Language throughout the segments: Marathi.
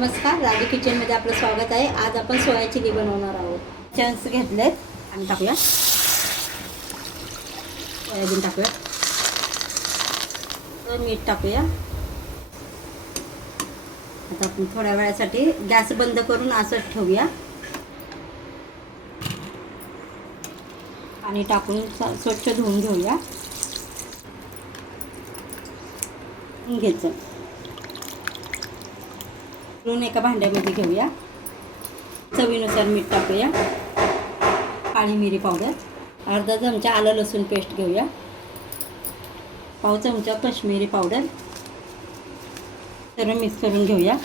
नमस्कार, राजू किचनमध्ये आपलं स्वागत आहे। आज आपण सोया चिली बनवणार आहोत। चंक्स घेतलेत आणि टाकूया, सोयाबीन टाकूया, तर मीठ टाकूया। आता आपण थोड्या वेळासाठी गॅस बंद करून असंच ठेवूया। पाणी टाकून स्वच्छ धुवून घेऊया। घ्यायचं एका भांड्यामध्ये घेऊया। चवीनुसार मीठ टाकूया, काळी मिरी पावडर, अर्धा चमचा आलं लसूण पेस्ट घेऊया, पाव चमचा काश्मीरी पावडर, सर्व मिक्स करून घेऊया।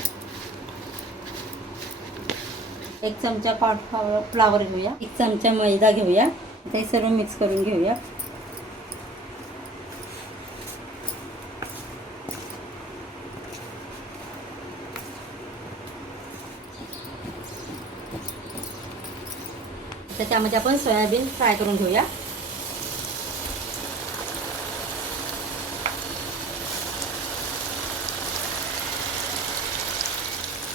एक चमचा कॉर्न फ्लावर घेऊया, एक चमचा मैदा घेऊया, ते सर्व मिक्स करून घेऊया। त्याच्यामध्ये आपण सोयाबीन फ्राय करून घेऊया।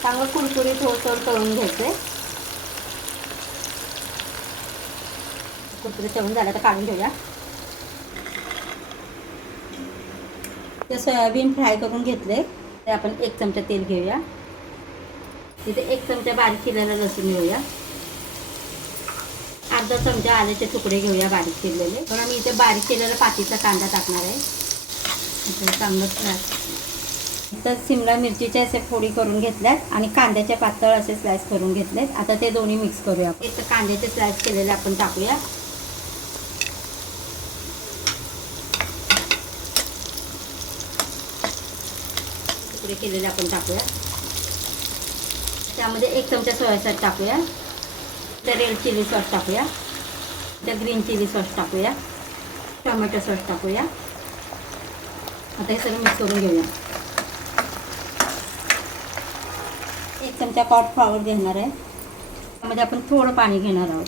चांगलं कुरकुरीत होतं तळून घ्यायचे। कुरकुरीत तळून झालं तर काढून घेऊया। ते सोयाबीन फ्राय करून घेतले, ते आपण एक चमचा तेल घेऊया। तिथे एक चमचा बारीक चिरलेला लसूण घेऊया, अर्धा चमचा आल्याचे तुकडे घेऊया बारीक चिरलेले। पण आम्ही इथे बारीक केलेला पातीचा कांदा टाकणार आहे। चांगलं तर शिमला मिरचीच्या असे फोडी करून घेतल्यात आणि कांद्याचे पातळ असे स्लाइस करून घेतलेत। आता ते दोन्ही मिक्स करूया। एक कांद्याचे स्लाइस केलेले आपण टाकूया, तुकडे केलेले आपण टाकूया। त्यामध्ये एक चमचा सोया सॉस टाकूया, तर रेड चिली सॉस टाकूया, तर ग्रीन चिली सॉस टाकूया, टोमॅटो सॉस टाकूया। आता हे सर्व मिक्स करून घेऊया। एक चमचा कॉर्न फ्लावर घेणार आहे, त्यामध्ये आपण थोडं पाणी घेणार आहोत,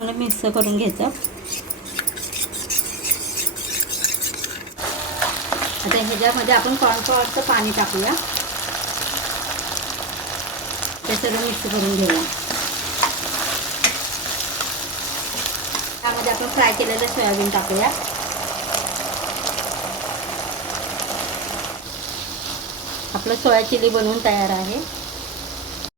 आणि मिक्स करून घ्यायचं। आता ह्याच्यामध्ये आपण कॉर्नफ्लॉवरचं पाणी टाकूया, ते सर्व मिक्स करून घेऊया। त्यामध्ये आपण फ्राय केलेलं सोयाबीन टाकूया, आपलं सोया चिली बनवून तयार आहे।